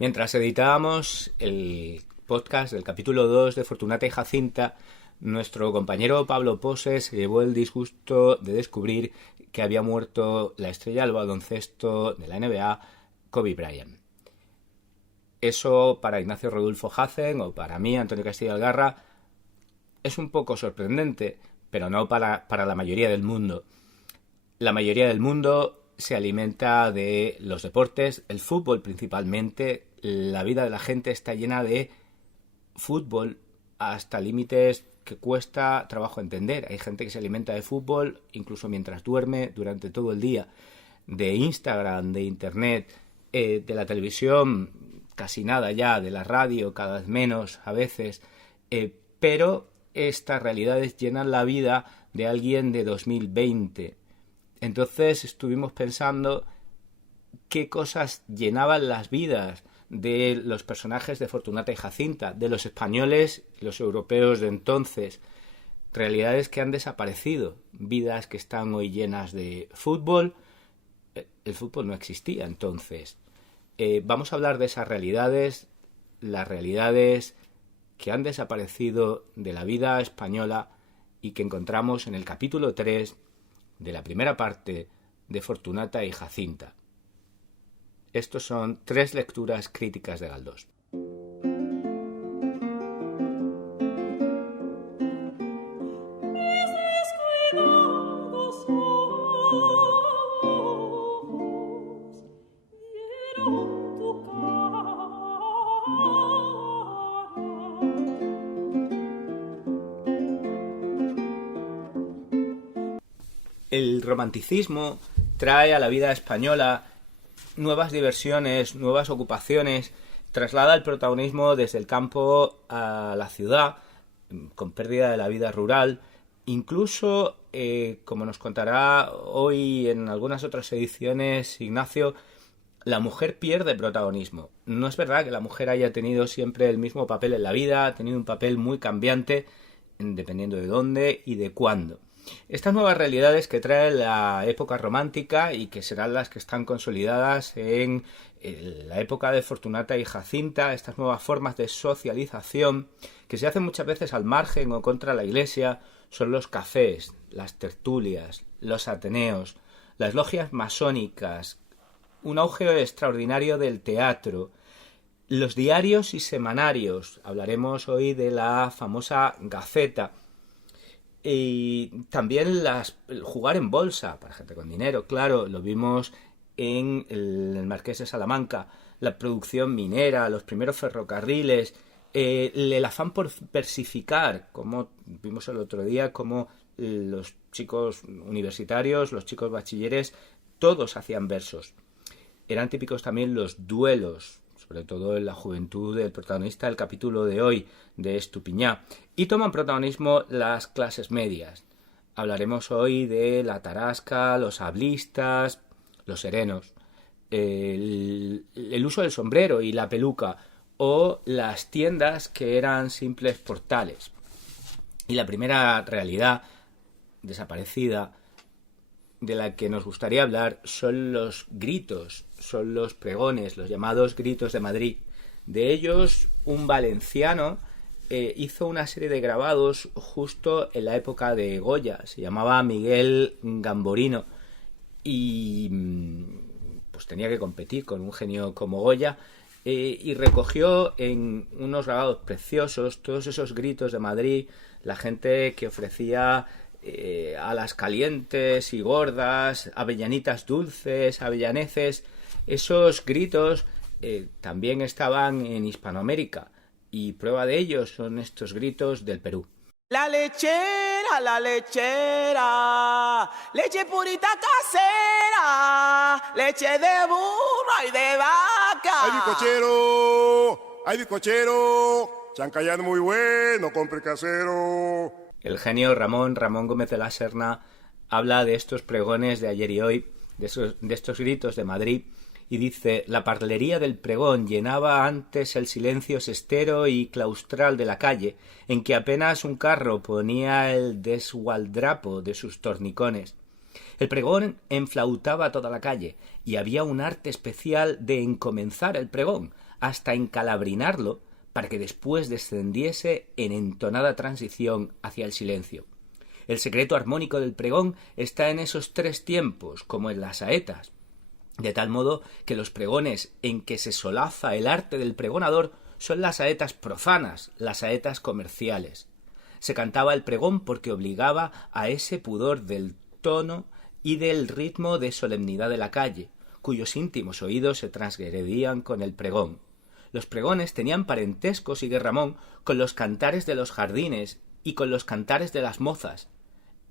Mientras editábamos el podcast del capítulo 2 de Fortunata y Jacinta, nuestro compañero Pablo Pose se llevó el disgusto de descubrir que había muerto la estrella del baloncesto de la NBA, Kobe Bryant. Eso para Ignacio Rodulfo Hacen o para mí, Antonio Castillo Algarra, es un poco sorprendente, pero no para la mayoría del mundo. La mayoría del mundo se alimenta de los deportes, el fútbol principalmente. La vida de la gente está llena de fútbol hasta límites que cuesta trabajo entender. Hay gente que se alimenta de fútbol incluso mientras duerme durante todo el día, de Instagram, de internet, de la televisión, casi nada ya, de la radio, cada vez menos a veces, pero estas realidades llenan la vida de alguien de 2020. Entonces estuvimos pensando qué cosas llenaban las vidas de los personajes de Fortunata y Jacinta, de los españoles y los europeos de entonces, realidades que han desaparecido, vidas que están hoy llenas de fútbol. El fútbol no existía entonces. Vamos a hablar de esas realidades, las realidades que han desaparecido de la vida española y que encontramos en el capítulo 3 de la primera parte de Fortunata y Jacinta. Estos son 3 lecturas críticas de Galdós. El romanticismo trae a la vida española nuevas diversiones, nuevas ocupaciones, traslada el protagonismo desde el campo a la ciudad, con pérdida de la vida rural. Incluso, como nos contará hoy en algunas otras ediciones Ignacio, la mujer pierde protagonismo. No es verdad que la mujer haya tenido siempre el mismo papel en la vida, ha tenido un papel muy cambiante, dependiendo de dónde y de cuándo. Estas nuevas realidades que trae la época romántica y que serán las que están consolidadas en la época de Fortunata y Jacinta, estas nuevas formas de socialización que se hacen muchas veces al margen o contra la iglesia, son los cafés, las tertulias, los ateneos, las logias masónicas, un auge extraordinario del teatro, los diarios y semanarios. Hablaremos hoy de la famosa Gaceta. Y también el jugar en bolsa para gente con dinero, claro, lo vimos en el Marqués de Salamanca, la producción minera, los primeros ferrocarriles, el afán por versificar, como vimos el otro día, como los chicos universitarios, los chicos bachilleres, todos hacían versos. Eran típicos también los duelos, sobre todo en la juventud del protagonista del capítulo de hoy, de Estupiñá. Y toman protagonismo las clases medias. Hablaremos hoy de la tarasca, los hablistas, los serenos, el uso del sombrero y la peluca, o las tiendas que eran simples portales. Y la primera realidad desaparecida de la que nos gustaría hablar son los gritos, son los pregones, los llamados gritos de Madrid. De ellos, un valenciano hizo una serie de grabados justo en la época de Goya. Se llamaba Miguel Gamborino y pues tenía que competir con un genio como Goya, y recogió en unos grabados preciosos todos esos gritos de Madrid, la gente que ofrecía alas calientes y gordas, avellanitas dulces, avellaneces. Esos gritos también estaban en Hispanoamérica, y prueba de ello son estos gritos del Perú. La lechera, leche purita casera, leche de burro y de vaca. Ay, bizcochero, chancayán muy bueno, compre casero. El genio Ramón Gómez de la Serna habla de estos pregones de ayer y hoy, de estos gritos de Madrid, y dice: la parlería del pregón llenaba antes el silencio sestero y claustral de la calle, en que apenas un carro ponía el desgualdrapo de sus tornicones. El pregón enflautaba toda la calle, y había un arte especial de encomenzar el pregón, hasta encalabrinarlo para que después descendiese en entonada transición hacia el silencio. El secreto armónico del pregón está en esos 3 tiempos, como en las saetas, de tal modo que los pregones en que se solaza el arte del pregonador son las saetas profanas, las saetas comerciales. Se cantaba el pregón porque obligaba a ese pudor del tono y del ritmo de solemnidad de la calle, cuyos íntimos oídos se transgredían con el pregón. Los pregones tenían parentesco, sigue Ramón, con los cantares de los jardines y con los cantares de las mozas,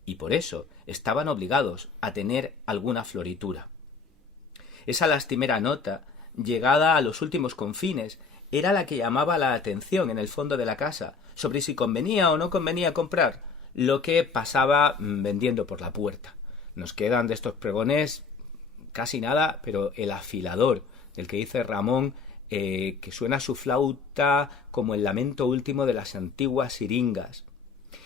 y por eso estaban obligados a tener alguna floritura. Esa lastimera nota, llegada a los últimos confines, era la que llamaba la atención en el fondo de la casa, sobre si convenía o no convenía comprar lo que pasaba vendiendo por la puerta. Nos quedan de estos pregones casi nada, pero el afilador, del que dice Ramón, que suena su flauta como el lamento último de las antiguas siringas.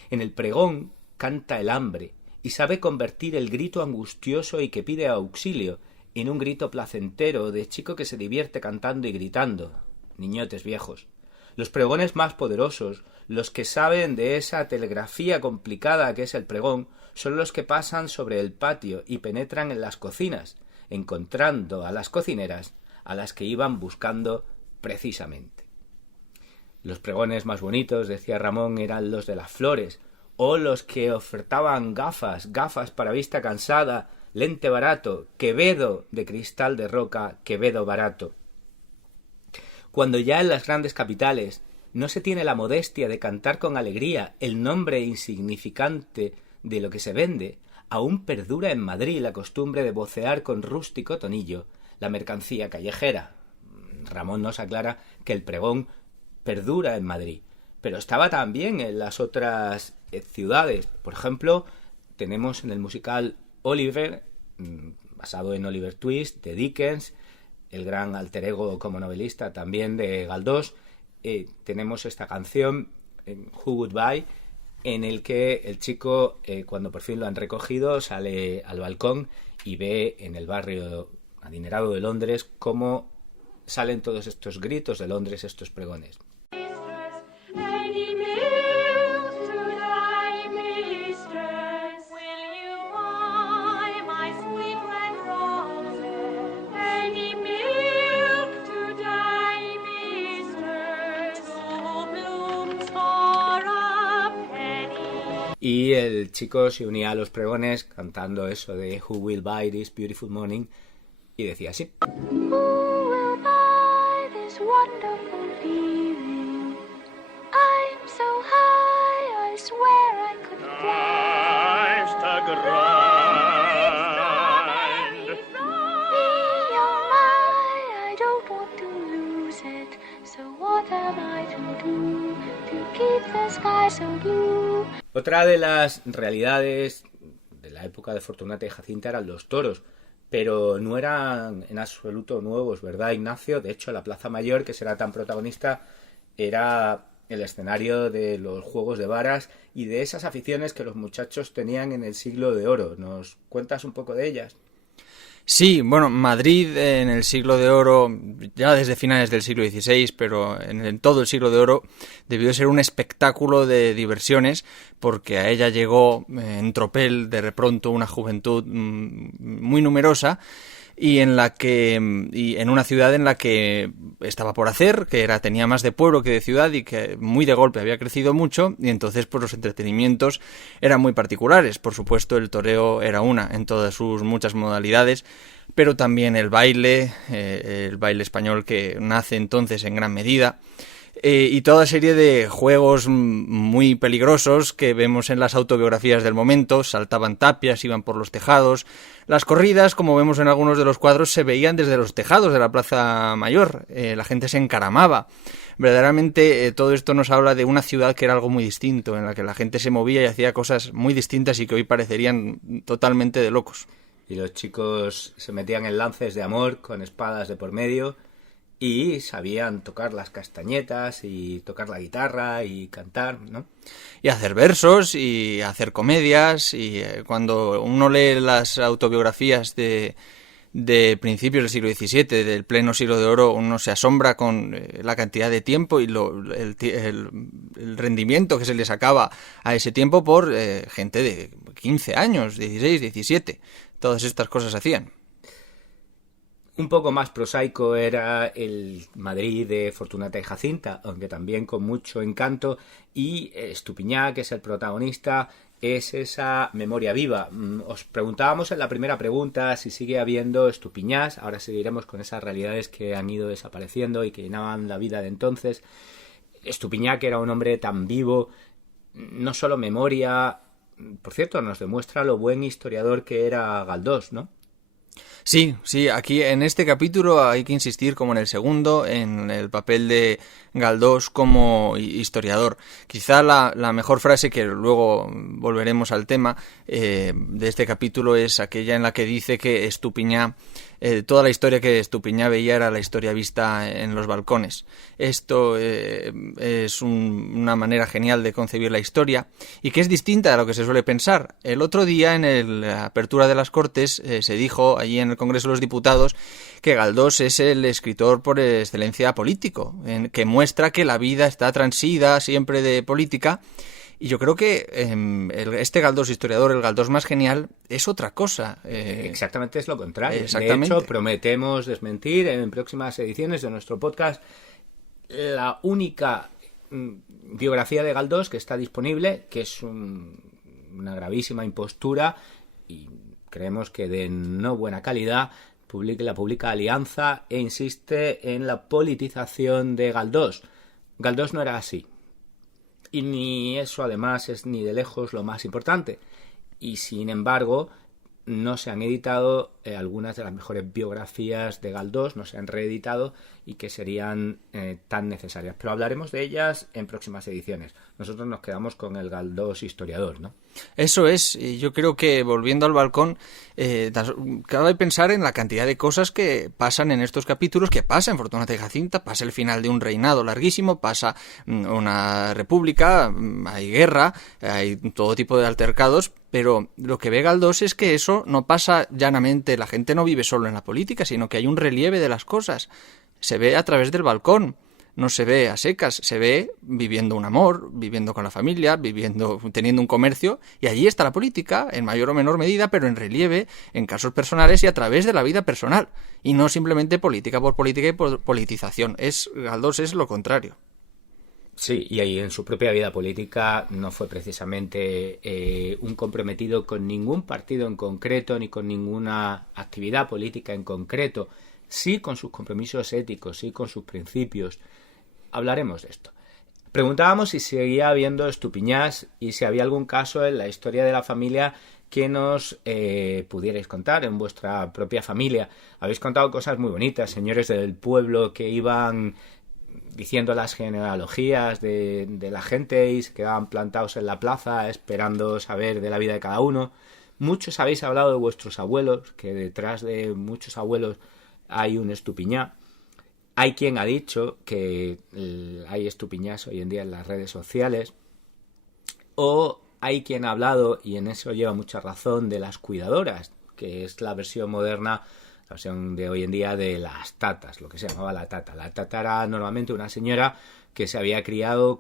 En el pregón canta el hambre y sabe convertir el grito angustioso y que pide auxilio en un grito placentero de chico que se divierte cantando y gritando. Niñotes viejos. Los pregones más poderosos, los que saben de esa telegrafía complicada que es el pregón, son los que pasan sobre el patio y penetran en las cocinas, encontrando a las cocineras a las que iban buscando precisamente. Los pregones más bonitos, decía Ramón, eran los de las flores, o los que ofertaban gafas para vista cansada, lente barato, Quevedo de cristal de roca, Quevedo barato. Cuando ya en las grandes capitales no se tiene la modestia de cantar con alegría el nombre insignificante de lo que se vende, aún perdura en Madrid la costumbre de vocear con rústico tonillo la mercancía callejera. Ramón nos aclara que el pregón perdura en Madrid, pero estaba también en las otras ciudades. Por ejemplo, tenemos en el musical Oliver, basado en Oliver Twist, de Dickens, el gran alter ego como novelista también de Galdós, tenemos esta canción, Who Would Buy, en el que el chico, cuando por fin lo han recogido, sale al balcón y ve en el barrio adinerado de Londres cómo salen todos estos gritos de Londres, estos pregones. Y el chico se unía a los pregones cantando eso de Who will buy this beautiful morning, y decía así. Who will buy this wonderful feeling? I'm so high, I swear I could fly. Life's a grind. Me, oh my, I don't want to lose it. So what am I to do to keep the sky so blue? Otra de las realidades de la época de Fortunata y Jacinta eran los toros, pero no eran en absoluto nuevos, ¿verdad, Ignacio? De hecho, la Plaza Mayor, que será tan protagonista, era el escenario de los juegos de varas y de esas aficiones que los muchachos tenían en el Siglo de Oro. ¿Nos cuentas un poco de ellas? Sí, bueno, Madrid en el Siglo de Oro, ya desde finales del siglo XVI, pero en todo el Siglo de Oro, debió ser un espectáculo de diversiones, porque a ella llegó en tropel de pronto una juventud muy numerosa, y en una ciudad en la que estaba por hacer, que tenía más de pueblo que de ciudad y que muy de golpe había crecido mucho, y entonces pues los entretenimientos eran muy particulares. Por supuesto, el toreo era una en todas sus muchas modalidades, pero también el baile español, que nace entonces en gran medida, y toda serie de juegos muy peligrosos que vemos en las autobiografías del momento. Saltaban tapias, iban por los tejados. Las corridas, como vemos en algunos de los cuadros, se veían desde los tejados de la Plaza Mayor. La gente se encaramaba. Verdaderamente todo esto nos habla de una ciudad que era algo muy distinto, en la que la gente se movía y hacía cosas muy distintas y que hoy parecerían totalmente de locos. Y los chicos se metían en lances de amor con espadas de por medio, y sabían tocar las castañetas y tocar la guitarra y cantar, ¿no? Y hacer versos y hacer comedias. Y cuando uno lee las autobiografías de de principios del siglo XVII, del pleno siglo de oro, uno se asombra con la cantidad de tiempo y el rendimiento que se le sacaba a ese tiempo por gente de 15 años, 16, 17. Todas estas cosas hacían. Un poco más prosaico era el Madrid de Fortunata y Jacinta, aunque también con mucho encanto, y Estupiñán, que es el protagonista, es esa memoria viva. Os preguntábamos en la primera pregunta si sigue habiendo Estupiñás, ahora seguiremos con esas realidades que han ido desapareciendo y que llenaban la vida de entonces. Estupiñán, que era un hombre tan vivo, no solo memoria, por cierto, nos demuestra lo buen historiador que era Galdós, ¿no? Sí, aquí en este capítulo hay que insistir, como en el segundo, en el papel de Galdós como historiador. Quizá la mejor frase, que luego volveremos al tema, de este capítulo es aquella en la que dice que Estupiñán, toda la historia que Estupiñán veía era la historia vista en los balcones. Esto es una manera genial de concebir la historia y que es distinta a lo que se suele pensar. El otro día, en la apertura de las Cortes, se dijo allí en el Congreso de los Diputados que Galdós es el escritor por excelencia político, que muestra que la vida está transida siempre de política. Y yo creo que este Galdós historiador, el Galdós más genial, es otra cosa. Exactamente, es lo contrario. Exactamente. De hecho, prometemos desmentir en próximas ediciones de nuestro podcast la única biografía de Galdós que está disponible, que es una gravísima impostura y creemos que de no buena calidad. La publica Alianza e insiste en la politización de Galdós. Galdós no era así. Y ni eso, además, es ni de lejos lo más importante. Y, sin embargo, no se han editado algunas de las mejores biografías de Galdós, no se han reeditado y que serían tan necesarias. Pero hablaremos de ellas en próximas ediciones. Nosotros nos quedamos con el Galdós historiador, ¿no? Eso es, y yo creo que, volviendo al balcón, cabe pensar en la cantidad de cosas que pasan en estos capítulos, que pasa en Fortunata y Jacinta, pasa el final de un reinado larguísimo, pasa una república, hay guerra, hay todo tipo de altercados, pero lo que ve Galdós es que eso no pasa llanamente, la gente no vive solo en la política, sino que hay un relieve de las cosas, se ve a través del balcón. No se ve a secas, se ve viviendo un amor, viviendo con la familia, teniendo un comercio, y allí está la política, en mayor o menor medida, pero en relieve, en casos personales y a través de la vida personal, y no simplemente política por política y por politización. Galdós es lo contrario. Sí, y ahí en su propia vida política no fue precisamente un comprometido con ningún partido en concreto, ni con ninguna actividad política en concreto, sí con sus compromisos éticos, sí con sus principios. Hablaremos de esto. Preguntábamos si seguía habiendo Estupiñás y si había algún caso en la historia de la familia que nos pudierais contar en vuestra propia familia. Habéis contado cosas muy bonitas, señores del pueblo que iban diciendo las genealogías de la gente y se quedaban plantados en la plaza esperando saber de la vida de cada uno. Muchos habéis hablado de vuestros abuelos, que detrás de muchos abuelos hay un Estupiñán. Hay quien ha dicho que hay Estupiñás hoy en día en las redes sociales, o hay quien ha hablado, y en eso lleva mucha razón, de las cuidadoras, que es la versión moderna, la versión de hoy en día de las tatas, lo que se llamaba la tata. La tata era normalmente una señora que se había criado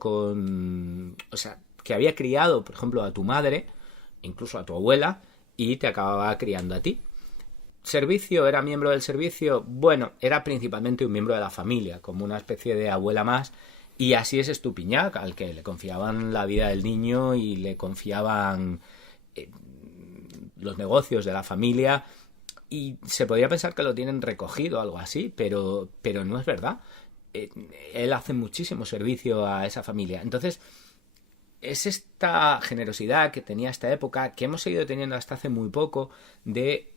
que había criado, por ejemplo, a tu madre, incluso a tu abuela, y te acababa criando a ti. ¿Servicio? ¿Era miembro del servicio? Bueno, era principalmente un miembro de la familia, como una especie de abuela más, y así es Estupiñán, al que le confiaban la vida del niño y le confiaban los negocios de la familia, y se podría pensar que lo tienen recogido o algo así, pero no es verdad. Él hace muchísimo servicio a esa familia. Entonces, es esta generosidad que tenía esta época, que hemos seguido teniendo hasta hace muy poco, de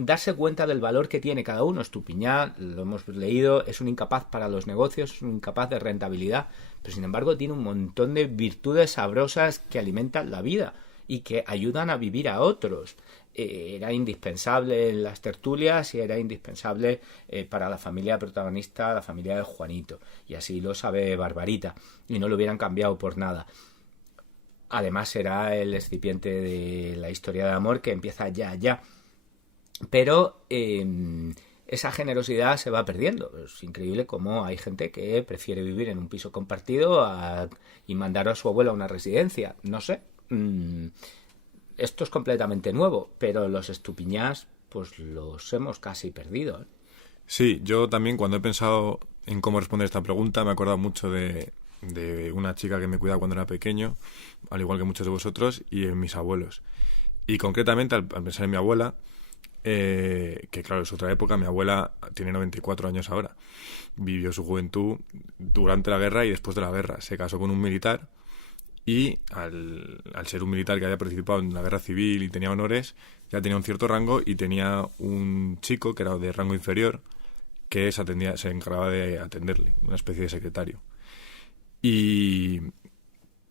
darse cuenta del valor que tiene cada uno. Estupiñán, lo hemos leído, es un incapaz para los negocios, es un incapaz de rentabilidad, pero sin embargo tiene un montón de virtudes sabrosas que alimentan la vida y que ayudan a vivir a otros. Era indispensable en las tertulias y era indispensable para la familia protagonista, la familia de Juanito, y así lo sabe Barbarita, y no lo hubieran cambiado por nada. Además era el excipiente de la historia de amor que empieza ya. pero esa generosidad se va perdiendo. Es increíble cómo hay gente que prefiere vivir en un piso compartido y mandar a su abuelo a una residencia. No sé. Esto es completamente nuevo, pero los Estupiñás pues los hemos casi perdido, ¿eh? Sí, yo también cuando he pensado en cómo responder esta pregunta me he acordado mucho de una chica que me cuidaba cuando era pequeño, al igual que muchos de vosotros, y en mis abuelos. Y concretamente, al pensar en mi abuela, que claro, es otra época, mi abuela tiene 94 años ahora. Vivió su juventud durante la guerra y después de la guerra. Se casó con un militar y al ser un militar que había participado en la guerra civil y tenía honores, ya tenía un cierto rango y tenía un chico que era de rango inferior que se encargaba de atenderle, una especie de secretario. Y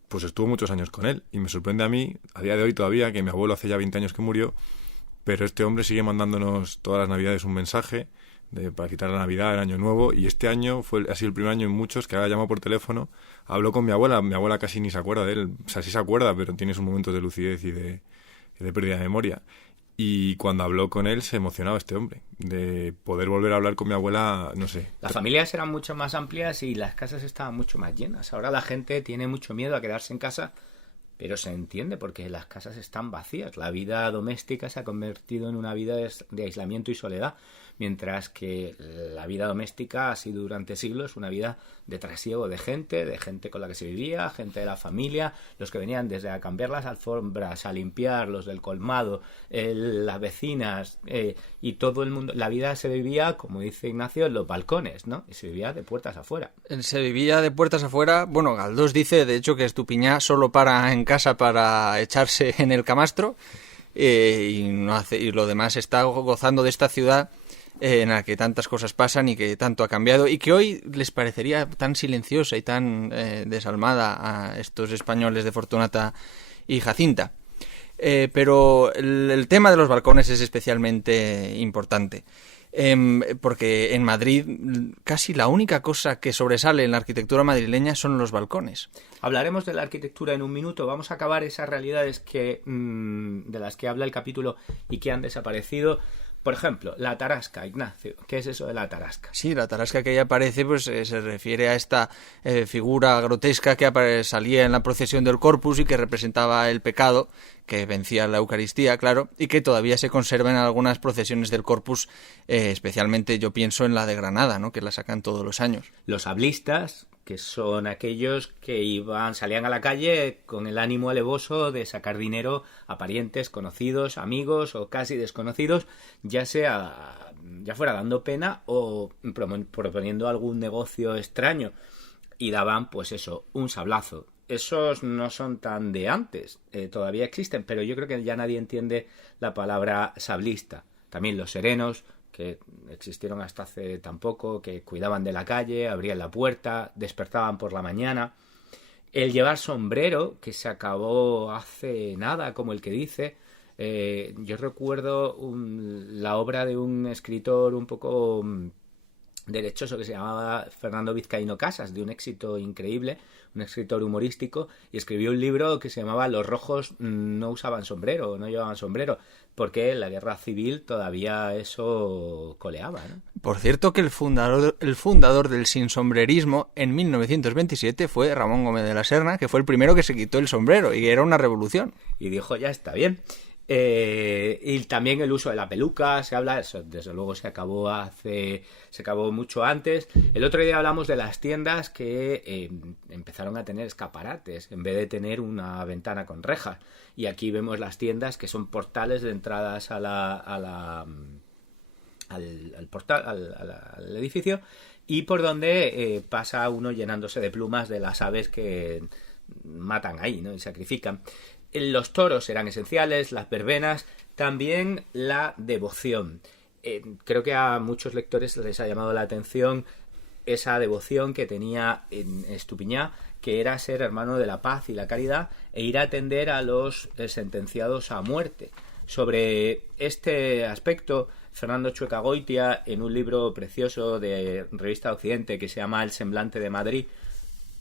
pues estuvo muchos años con él. Y me sorprende a mí, a día de hoy todavía, que mi abuelo hace ya 20 años que murió, pero este hombre sigue mandándonos todas las navidades un mensaje para quitar la Navidad, el Año Nuevo, y este año ha sido el primer año en muchos que ha llamado por teléfono, habló con mi abuela casi ni se acuerda de él, o sea, sí se acuerda, pero tiene sus momentos de lucidez y de pérdida de memoria. Y cuando habló con él se emocionaba este hombre, de poder volver a hablar con mi abuela, no sé. Las familias eran mucho más amplias y las casas estaban mucho más llenas. Ahora la gente tiene mucho miedo a quedarse en casa, pero se entiende porque las casas están vacías. La vida doméstica se ha convertido en una vida de aislamiento y soledad, mientras que la vida doméstica ha sido durante siglos una vida de trasiego de gente con la que se vivía, gente de la familia, los que venían desde a cambiar las alfombras, a limpiar, los del colmado, las vecinas, y todo el mundo. La vida se vivía, como dice Ignacio, en los balcones, ¿no? Y se vivía de puertas afuera. Se vivía de puertas afuera. Bueno, Galdós dice, de hecho, que Estupiñá solo para en casa para echarse en el camastro, y lo demás está gozando de esta ciudad en la que tantas cosas pasan y que tanto ha cambiado y que hoy les parecería tan silenciosa y tan desalmada a estos españoles de Fortunata y Jacinta. Pero el tema de los balcones es especialmente importante, porque en Madrid casi la única cosa que sobresale en la arquitectura madrileña son los balcones. Hablaremos de la arquitectura en un minuto. Vamos a acabar esas realidades de las que habla el capítulo y que han desaparecido. Por ejemplo, la tarasca, Ignacio. ¿Qué es eso de la tarasca? Sí, la tarasca que ahí aparece pues se refiere a esta figura grotesca que salía en la procesión del Corpus y que representaba el pecado, que vencía la Eucaristía, claro, y que todavía se conserva en algunas procesiones del Corpus, especialmente yo pienso en la de Granada, ¿no?, que la sacan todos los años. Los hablistas, que son aquellos que salían a la calle con el ánimo alevoso de sacar dinero a parientes, conocidos, amigos o casi desconocidos, ya fuera dando pena o proponiendo algún negocio extraño, y daban pues eso, un sablazo. Esos no son tan de antes, todavía existen, pero yo creo que ya nadie entiende la palabra sablista. También los serenos, que existieron hasta hace tan poco, que cuidaban de la calle, abrían la puerta, despertaban por la mañana. El llevar sombrero, que se acabó hace nada, como el que dice. Yo recuerdo la obra de un escritor un poco derechoso que se llamaba Fernando Vizcaíno Casas, de un éxito increíble, un escritor humorístico, y escribió un libro que se llamaba Los rojos no usaban sombrero, no llevaban sombrero, porque en la guerra civil todavía eso coleaba, ¿no? Por cierto que el fundador del sinsombrerismo en 1927 fue Ramón Gómez de la Serna, que fue el primero que se quitó el sombrero, y era una revolución. Y dijo, ya está bien. Y también el uso de la peluca, se habla, eso desde luego se acabó mucho antes. El otro día hablamos de las tiendas que empezaron a tener escaparates en vez de tener una ventana con rejas, y aquí vemos las tiendas que son portales de entradas al edificio, y por donde pasa uno llenándose de plumas de las aves que matan ahí, ¿no?, y sacrifican. Los toros eran esenciales, las verbenas, también la devoción. Creo que a muchos lectores les ha llamado la atención esa devoción que tenía en Estupiñá, que era ser hermano de la paz y la caridad e ir a atender a los sentenciados a muerte. Sobre este aspecto, Fernando Chueca-Goitia, en un libro precioso de Revista Occidente que se llama El semblante de Madrid,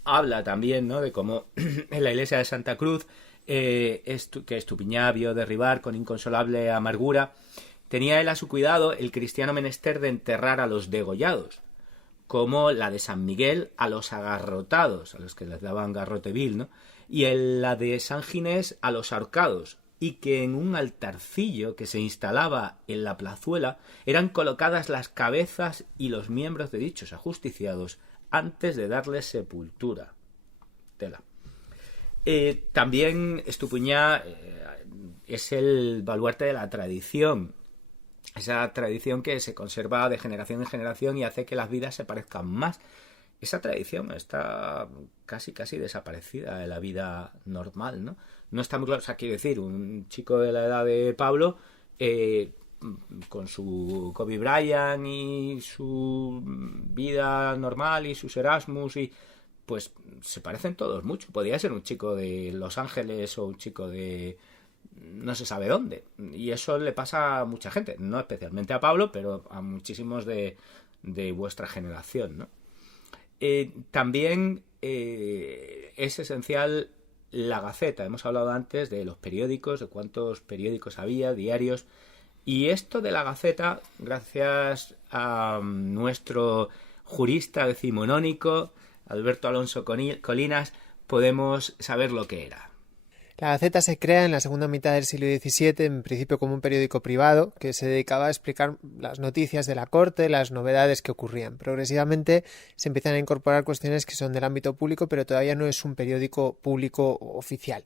habla también, ¿no?, de cómo en la iglesia de Santa Cruz, que Estupiñá vio derribar con inconsolable amargura, tenía él a su cuidado el cristiano menester de enterrar a los degollados, como la de San Miguel a los agarrotados, a los que les daban garrote vil, ¿no? Y la de San Ginés a los ahorcados, y que en un altarcillo que se instalaba en la plazuela eran colocadas las cabezas y los miembros de dichos ajusticiados antes de darles sepultura. Tela. También Estupiñá es el baluarte de la tradición, esa tradición que se conserva de generación en generación y hace que las vidas se parezcan más. Esa tradición está casi desaparecida de la vida normal, ¿no? No está muy claro, o sea, quiero decir, un chico de la edad de Pablo, con su Kobe Bryant y su vida normal y sus Erasmus, y pues se parecen todos mucho. Podría ser un chico de Los Ángeles o un chico de no se sabe dónde. Y eso le pasa a mucha gente, no especialmente a Pablo, pero a muchísimos de vuestra generación, ¿no? También es esencial la Gaceta. Hemos hablado antes de los periódicos, de cuántos periódicos había, diarios. Y esto de la Gaceta, gracias a nuestro jurista decimonónico, Alberto Alonso Colinas, podemos saber lo que era. La Gaceta se crea en la segunda mitad del siglo XVII, en principio como un periódico privado que se dedicaba a explicar las noticias de la corte, las novedades que ocurrían. Progresivamente se empiezan a incorporar cuestiones que son del ámbito público, pero todavía no es un periódico público oficial.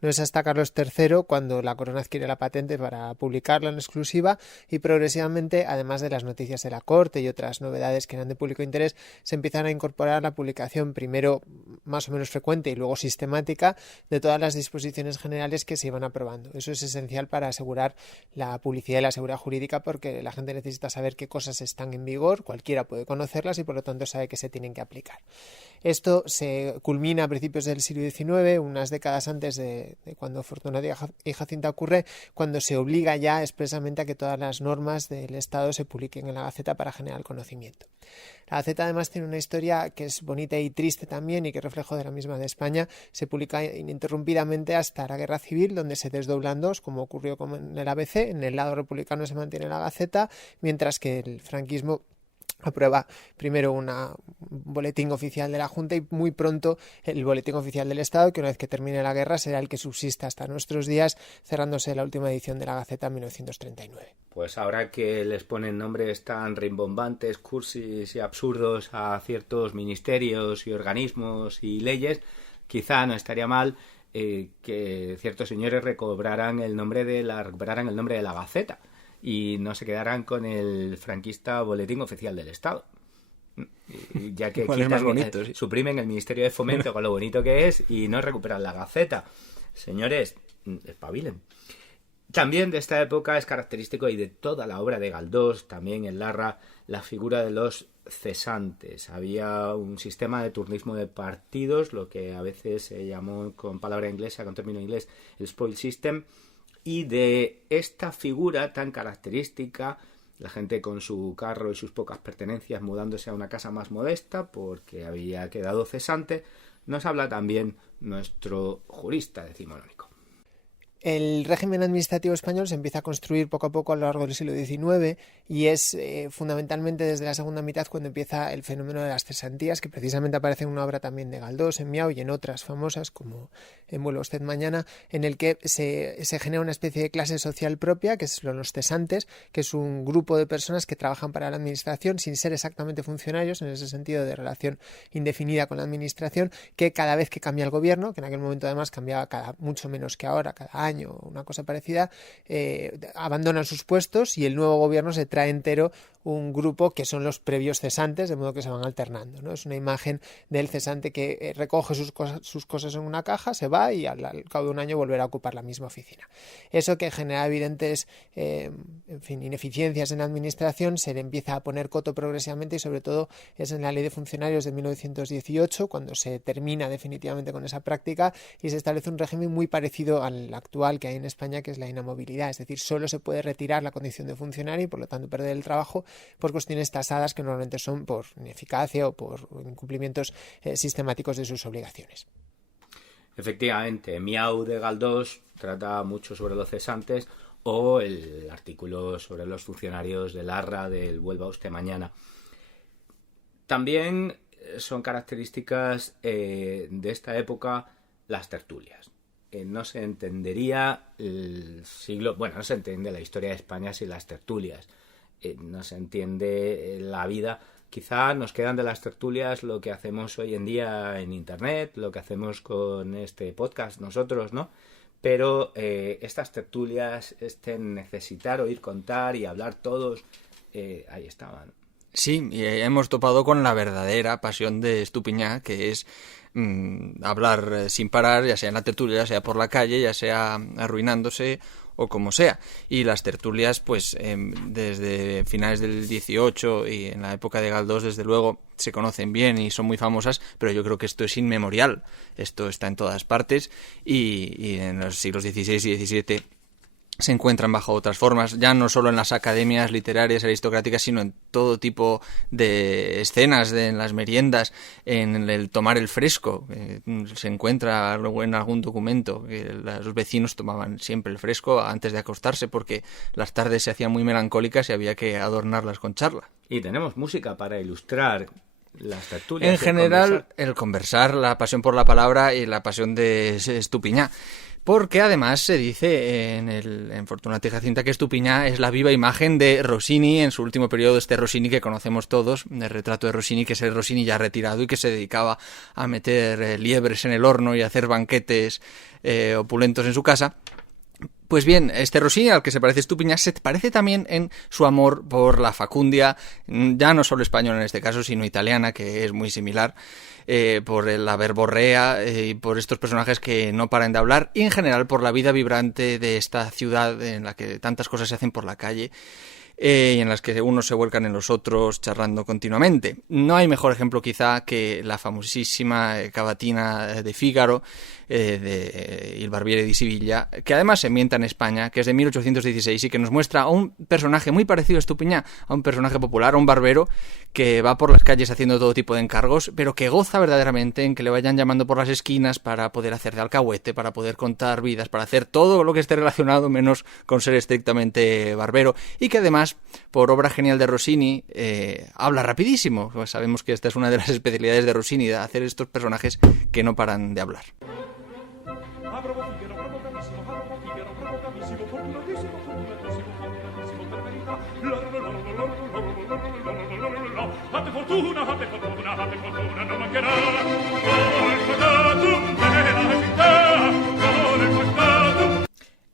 No es hasta Carlos III cuando la corona adquiere la patente para publicarlo en exclusiva, y progresivamente, además de las noticias de la corte y otras novedades que eran de público interés, se empiezan a incorporar la publicación primero más o menos frecuente y luego sistemática de todas las disposiciones generales que se iban aprobando. Eso es esencial para asegurar la publicidad y la seguridad jurídica, porque la gente necesita saber qué cosas están en vigor, cualquiera puede conocerlas y por lo tanto sabe que se tienen que aplicar. Esto se culmina a principios del siglo XIX, unas décadas antes de cuando Fortunato y Jacinta ocurre, cuando se obliga ya expresamente a que todas las normas del Estado se publiquen en la Gaceta para generar conocimiento. La Gaceta además tiene una historia que es bonita y triste también, y que reflejo de la misma de España. Se publica ininterrumpidamente hasta la Guerra Civil, donde se desdoblan dos, como ocurrió como en el ABC. En el lado republicano se mantiene la Gaceta, mientras que el franquismo aprueba primero un boletín oficial de la Junta y muy pronto el boletín oficial del Estado, que una vez que termine la guerra será el que subsista hasta nuestros días, cerrándose la última edición de la Gaceta en 1939. Pues ahora que les ponen nombres tan rimbombantes, cursis y absurdos a ciertos ministerios y organismos y leyes, quizá no estaría mal que ciertos señores recuperaran el nombre de la Gaceta y no se quedaran con el franquista Boletín Oficial del Estado. Ya que bueno, quitan, bonito, sí. Suprimen el Ministerio de Fomento con lo bonito que es y no recuperan la Gaceta. Señores, espabilen. También de esta época es característico, y de toda la obra de Galdós, también en Larra, la figura de los cesantes. Había un sistema de turnismo de partidos, lo que a veces se llamó con palabra inglesa, con término inglés, el spoil system. Y de esta figura tan característica, la gente con su carro y sus pocas pertenencias mudándose a una casa más modesta porque había quedado cesante, nos habla también nuestro jurista decimonónico. El régimen administrativo español se empieza a construir poco a poco a lo largo del siglo XIX y es fundamentalmente desde la segunda mitad cuando empieza el fenómeno de las cesantías, que precisamente aparece en una obra también de Galdós, en Miau, y en otras famosas como en Vuelva usted mañana, en el que se genera una especie de clase social propia, que son los cesantes, que es un grupo de personas que trabajan para la administración sin ser exactamente funcionarios, en ese sentido de relación indefinida con la administración, que cada vez que cambia el gobierno, que en aquel momento además cambiaba mucho menos que ahora, cada año, una cosa parecida, abandonan sus puestos y el nuevo gobierno se trae entero un grupo que son los previos cesantes, de modo que se van alternando, ¿no? Es una imagen del cesante que recoge sus cosas en una caja, se va y al cabo de un año volverá a ocupar la misma oficina. Eso, que genera evidentes ineficiencias en la administración, se le empieza a poner coto progresivamente, y sobre todo es en la Ley de Funcionarios de 1918 cuando se termina definitivamente con esa práctica y se establece un régimen muy parecido al actual que hay en España, que es la inamovilidad, es decir, solo se puede retirar la condición de funcionario y por lo tanto perder el trabajo por cuestiones tasadas que normalmente son por ineficacia o por incumplimientos sistemáticos de sus obligaciones. Efectivamente, Miau de Galdós trata mucho sobre los cesantes, o el artículo sobre los funcionarios del Arra del Vuelva usted mañana. También son características de esta época las tertulias. No se entendería no se entiende la historia de España sin las tertulias. No se entiende la vida. Quizá nos quedan de las tertulias lo que hacemos hoy en día en Internet, lo que hacemos con este podcast nosotros, ¿no? Pero estas tertulias, necesitar oír contar y hablar todos, ahí estaban. Sí, y hemos topado con la verdadera pasión de Estupiñán, que es hablar sin parar, ya sea en la tertulia, ya sea por la calle, ya sea arruinándose o como sea. Y las tertulias, pues desde finales del 18 y en la época de Galdós, desde luego, se conocen bien y son muy famosas, pero yo creo que esto es inmemorial. Esto está en todas partes y en los siglos XVI y XVII se encuentran bajo otras formas, ya no solo en las academias literarias aristocráticas, sino en todo tipo de escenas, en las meriendas, en el tomar el fresco. Se encuentra luego en algún documento que los vecinos tomaban siempre el fresco antes de acostarse porque las tardes se hacían muy melancólicas y había que adornarlas con charla. Y tenemos música para ilustrar las tertulias. En general, el conversar, la pasión por la palabra y la pasión de Estupiñán. Porque además se dice en Fortunata y Jacinta que Estupiñán es la viva imagen de Rossini en su último periodo, este Rossini que conocemos todos, el retrato de Rossini, que es el Rossini ya retirado y que se dedicaba a meter liebres en el horno y a hacer banquetes opulentos en su casa. Pues bien, este Rossini al que se parece Estupiñán se parece también en su amor por la facundia, ya no solo española en este caso, sino italiana, que es muy similar, por la verborrea y por estos personajes que no paran de hablar, y en general por la vida vibrante de esta ciudad en la que tantas cosas se hacen por la calle y en las que unos se vuelcan en los otros charlando continuamente. No hay mejor ejemplo quizá que la famosísima cavatina de Fígaro de Il Barbiere di Siviglia, que además se ambienta en España, que es de 1816 y que nos muestra a un personaje muy parecido a Estupiñán, a un personaje popular, a un barbero que va por las calles haciendo todo tipo de encargos, pero que goza verdaderamente en que le vayan llamando por las esquinas para poder hacer de alcahuete, para poder contar vidas, para hacer todo lo que esté relacionado menos con ser estrictamente barbero, y que además, por obra genial de Rossini, habla rapidísimo. Pues sabemos que esta es una de las especialidades de Rossini, de hacer estos personajes que no paran de hablar.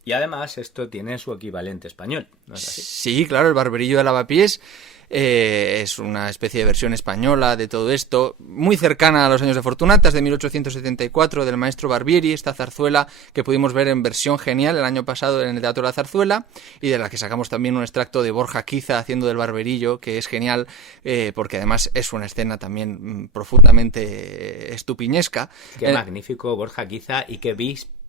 Y además esto tiene su equivalente español, ¿no es así? Sí, claro, el barberillo de Lavapiés es una especie de versión española de todo esto, muy cercana a los años de Fortunatas, de 1874, del maestro Barbieri, esta zarzuela que pudimos ver en versión genial el año pasado en el Teatro de la Zarzuela, y de la que sacamos también un extracto de Borja Quiza haciendo del barberillo, que es genial, porque además es una escena también profundamente estupiñesca. Qué magnífico Borja Quiza y qué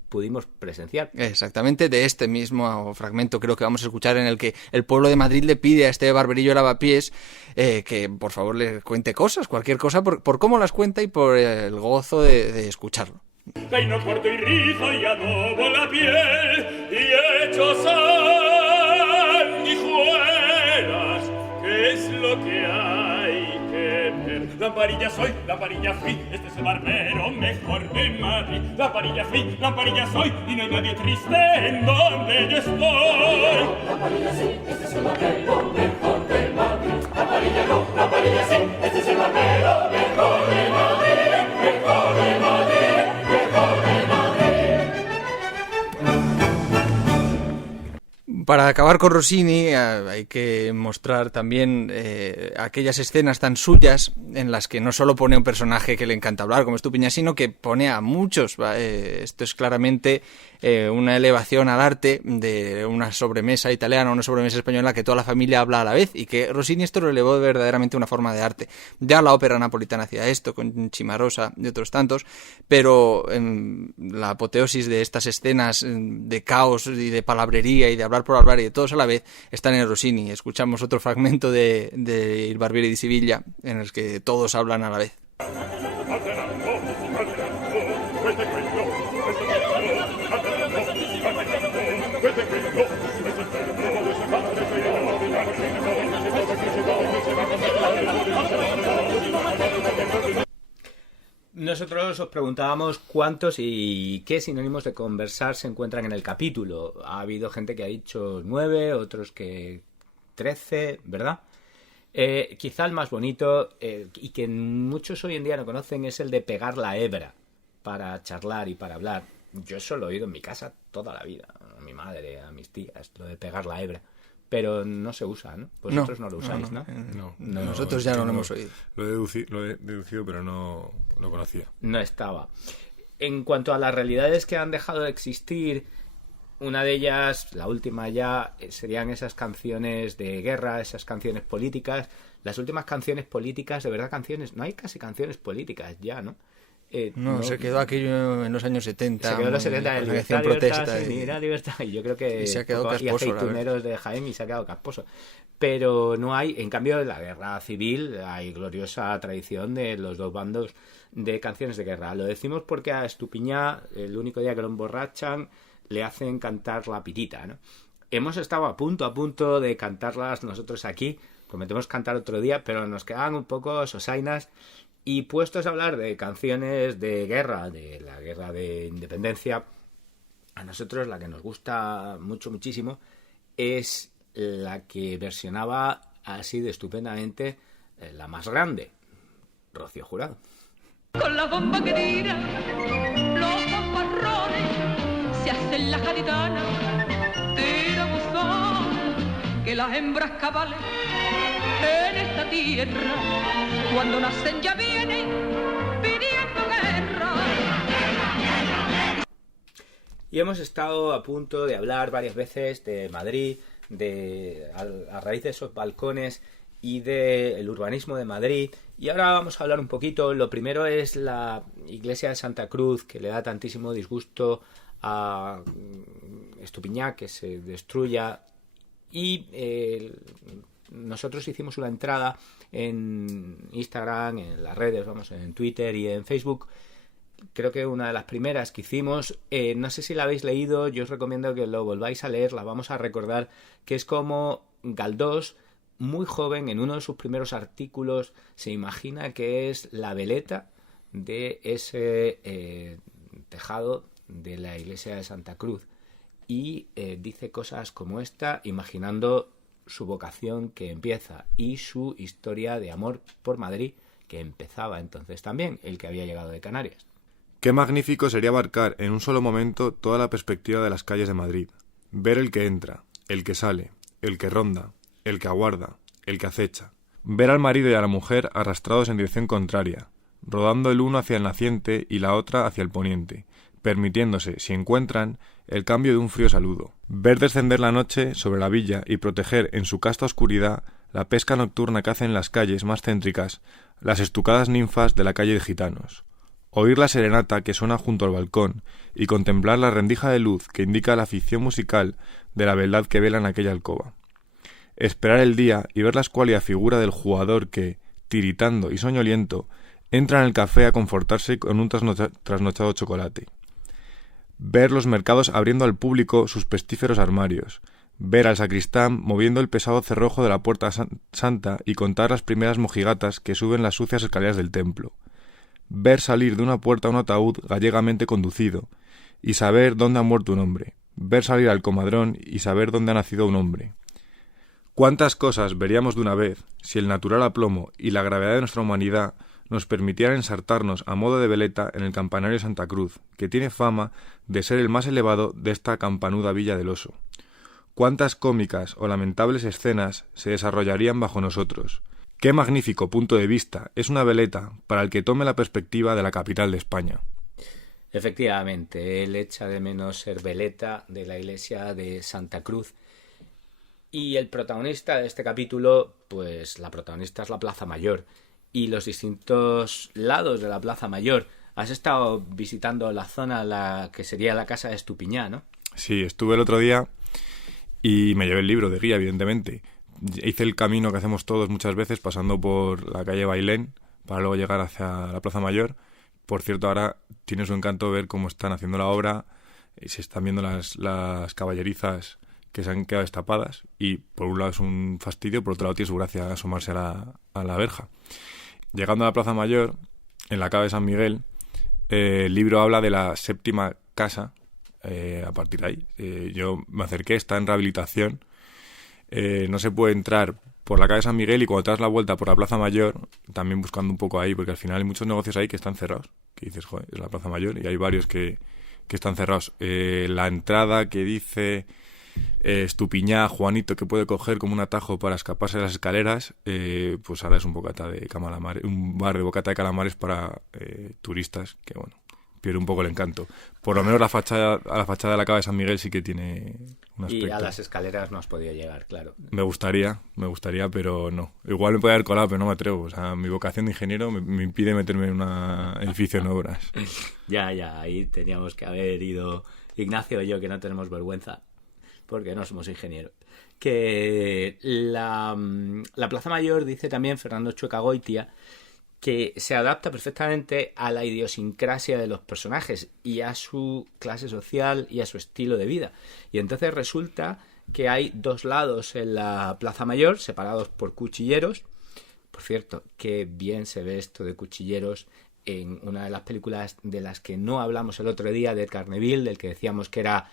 pudimos presenciar. Exactamente, de este mismo fragmento creo que vamos a escuchar, en el que el pueblo de Madrid le pide a este barberillo de Lavapiés que por favor le cuente cosas, cualquier cosa, por cómo las cuenta y por el gozo de escucharlo. Peino corto y rizo y adobo la piel y echo sanguijuelas, ¿qué es lo que hay que ver? Lamparilla soy, lamparilla fui, este es el barbero mejor de Madrid. Lamparilla fui, lamparilla soy, y no hay nadie triste en donde yo estoy. Lamparilla sí, este es el barbero mejor de Madrid. Lamparilla no, lamparilla sí, este es el barbero mejor de Madrid. Mejor de Madrid, mejor de Madrid. Para acabar con Rossini hay que mostrar también aquellas escenas tan suyas en las que no solo pone a un personaje que le encanta hablar como Estupiñán, sino que pone a muchos. Esto es claramente una elevación al arte de una sobremesa italiana, una sobremesa española, que toda la familia habla a la vez, y que Rossini esto lo elevó verdaderamente a una forma de arte. Ya la ópera napolitana hacía esto con Cimarosa y otros tantos, pero la apoteosis de estas escenas de caos y de palabrería y de hablar por hablar y de todos a la vez están en Rossini. Escuchamos otro fragmento de Il Barbiere di Siviglia en el que todos hablan a la vez. Nosotros os preguntábamos cuántos y qué sinónimos de conversar se encuentran en el capítulo. Ha habido gente que ha dicho 9, otros que 13, ¿verdad? Quizá el más bonito y que muchos hoy en día no conocen es el de pegar la hebra para charlar y para hablar. Yo eso lo he oído en mi casa toda la vida, a mi madre, a mis tías, lo de pegar la hebra. Pero no se usa, ¿no? Vosotros no lo usáis, ¿no? No, Nosotros ya no lo hemos oído. Lo he deducido, pero no lo conocía. No estaba. En cuanto a las realidades que han dejado de existir, una de ellas, la última ya, serían esas canciones de guerra, esas canciones políticas. Las últimas canciones políticas, de verdad canciones, no hay casi canciones políticas ya, ¿no? No, se quedó aquello en los años 70. Se quedó en los 70 de libertad, protesta. Libertad. Y yo creo que... Y se ha quedado casposo. Y aceituneros de Jaén y se ha quedado casposo. Pero no hay... En cambio, en la guerra civil hay gloriosa tradición de los dos bandos de canciones de guerra. Lo decimos porque a Estupiñá, el único día que lo emborrachan, le hacen cantar la pitita, ¿no? Hemos estado a punto de cantarlas nosotros aquí. Prometemos cantar otro día, pero nos quedan un poco sosainas. Y puestos a hablar de canciones de guerra, de la guerra de independencia, a nosotros la que nos gusta muchísimo, es la que versionaba así de estupendamente la más grande, Rocío Jurado. Con la bomba que tira, los fanfarrones se hacen la gaditana, tira buzón, que las hembras cabales en esta tierra, cuando nacen ya vienen pidiendo guerra. Y hemos estado a punto de hablar varias veces de Madrid, a raíz de esos balcones y del urbanismo de Madrid. Y ahora vamos a hablar un poquito. Lo primero es la iglesia de Santa Cruz, que le da tantísimo disgusto a Estupiñá, que se destruya. Y nosotros hicimos una entrada en Instagram, en las redes, en Twitter y en Facebook. Creo que una de las primeras que hicimos, no sé si la habéis leído, yo os recomiendo que lo volváis a leer, la vamos a recordar, que es como Galdós, muy joven, en uno de sus primeros artículos, se imagina que es la veleta de ese tejado de la iglesia de Santa Cruz. Y dice cosas como esta, imaginando su vocación que empieza y su historia de amor por Madrid, que empezaba entonces también, el que había llegado de Canarias. Qué magnífico sería abarcar en un solo momento toda la perspectiva de las calles de Madrid. Ver el que entra, el que sale, el que ronda, el que aguarda, el que acecha. Ver al marido y a la mujer arrastrados en dirección contraria, rodando el uno hacia el naciente y la otra hacia el poniente, permitiéndose, si encuentran, el cambio de un frío saludo. Ver descender la noche sobre la villa y proteger en su casta oscuridad la pesca nocturna que hacen en las calles más céntricas las estucadas ninfas de la calle de Gitanos. Oír la serenata que suena junto al balcón y contemplar la rendija de luz que indica la ficción musical de la beldad que vela en aquella alcoba. Esperar el día y ver la escuálida figura del jugador que, tiritando y soñoliento, entra en el café a confortarse con un trasnochado chocolate. Ver los mercados abriendo al público sus pestíferos armarios. Ver al sacristán moviendo el pesado cerrojo de la puerta santa y contar las primeras mojigatas que suben las sucias escaleras del templo. Ver salir de una puerta un ataúd gallegamente conducido y saber dónde ha muerto un hombre. Ver salir al comadrón y saber dónde ha nacido un hombre. ¿Cuántas cosas veríamos de una vez si el natural aplomo y la gravedad de nuestra humanidad nos permitieran ensartarnos a modo de veleta en el campanario de Santa Cruz, que tiene fama de ser el más elevado de esta campanuda Villa del Oso? ¿Cuántas cómicas o lamentables escenas se desarrollarían bajo nosotros? ¡Qué magnífico punto de vista es una veleta para el que tome la perspectiva de la capital de España! Efectivamente, él echa de menos ser veleta de la iglesia de Santa Cruz. Y el protagonista de este capítulo, pues la protagonista es la Plaza Mayor y los distintos lados de la Plaza Mayor. Has estado visitando la zona que sería la casa de Estupiñá, ¿no? Sí, estuve el otro día y me llevé el libro de guía, evidentemente. Hice el camino que hacemos todos muchas veces, pasando por la calle Bailén, para luego llegar hacia la Plaza Mayor. Por cierto, ahora tiene su encanto ver cómo están haciendo la obra y se están viendo las caballerizas que se han quedado destapadas, y por un lado es un fastidio, por otro lado tiene su gracia asomarse a la verja. Llegando a la Plaza Mayor, en la cava de San Miguel, el libro habla de la séptima casa, a partir de ahí. Yo me acerqué, está en rehabilitación. No se puede entrar por la calle San Miguel y cuando te das la vuelta por la Plaza Mayor, también buscando un poco ahí, porque al final hay muchos negocios ahí que están cerrados. Que dices, joder, es la Plaza Mayor y hay varios que están cerrados. La entrada que dice Estupiñá, Juanito, que puede coger como un atajo para escaparse de las escaleras, pues ahora es un bar de bocata de calamares para turistas, que bueno, pierde un poco el encanto. Por lo menos la fachada de la cava de San Miguel sí que tiene un aspecto. Y a las escaleras no has podido llegar, claro. Me gustaría, pero no. Igual me puede haber colado, pero no me atrevo. O sea, mi vocación de ingeniero me impide meterme en un edificio en obras. Ya, ahí teníamos que haber ido Ignacio y yo, que no tenemos vergüenza, porque no somos ingenieros. Que la Plaza Mayor, dice también Fernando Chueca-Goitia, que se adapta perfectamente a la idiosincrasia de los personajes y a su clase social y a su estilo de vida. Y entonces resulta que hay dos lados en la Plaza Mayor, separados por cuchilleros. Por cierto, qué bien se ve esto de cuchilleros en una de las películas de las que no hablamos el otro día, de Edgar Neville, del que decíamos que era